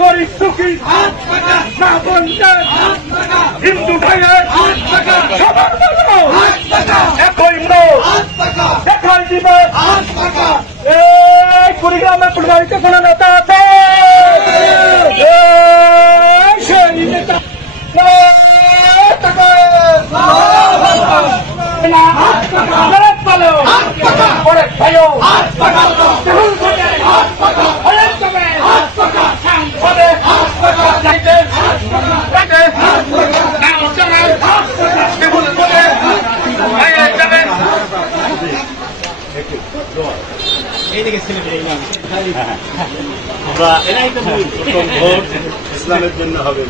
গরিব দুঃখী না বন্ধে হিন্দু ভাইয়ের সবার জন্য একই দেখাই দিবে। এই কুড়িগ্রামে ফুলবাড়িতে কোন নেতা আছে? সেই নেতা ইসলামের জন্য হবে